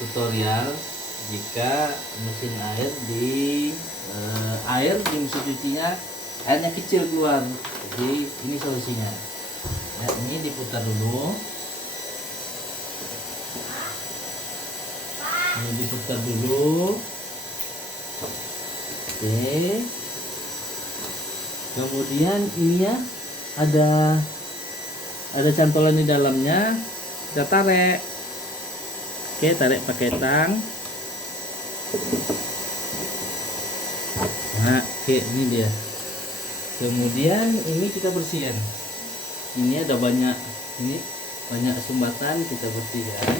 tutorial jika mesin air di mesin cucinya airnya kecil keluar. Jadi ini solusinya. Ya, ini diputar dulu. Ini diputar dulu. Oke. Kemudian ini ya ada cantolan di dalamnya, kita tarik. Oke, tarik pakai tang. Nah, oke, ini dia. Kemudian ini kita bersihkan. Ini ada banyak sumbatan, kita bersihkan.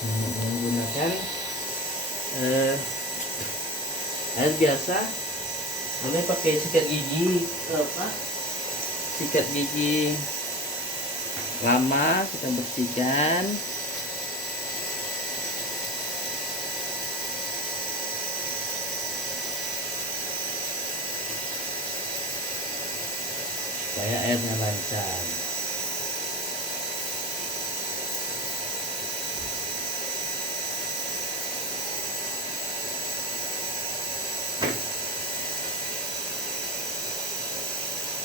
Ini menggunakan air biasa. Kami pakai sikat gigi sikat gigi lama, kita bersihkan. Supaya airnya lancar.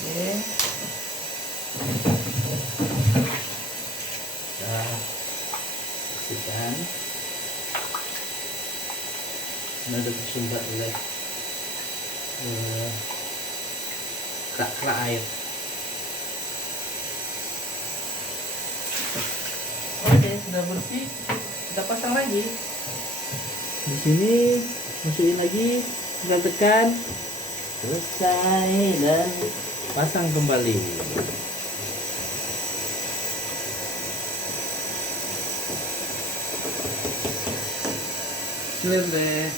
Oke. Kita bersihkan. Ini ada tersumbat oleh kerak air. Oke, sudah bersih. Kita pasang lagi. Di sini masukin lagi, kita tekan, selesai, dan pasang kembali. Clear deh.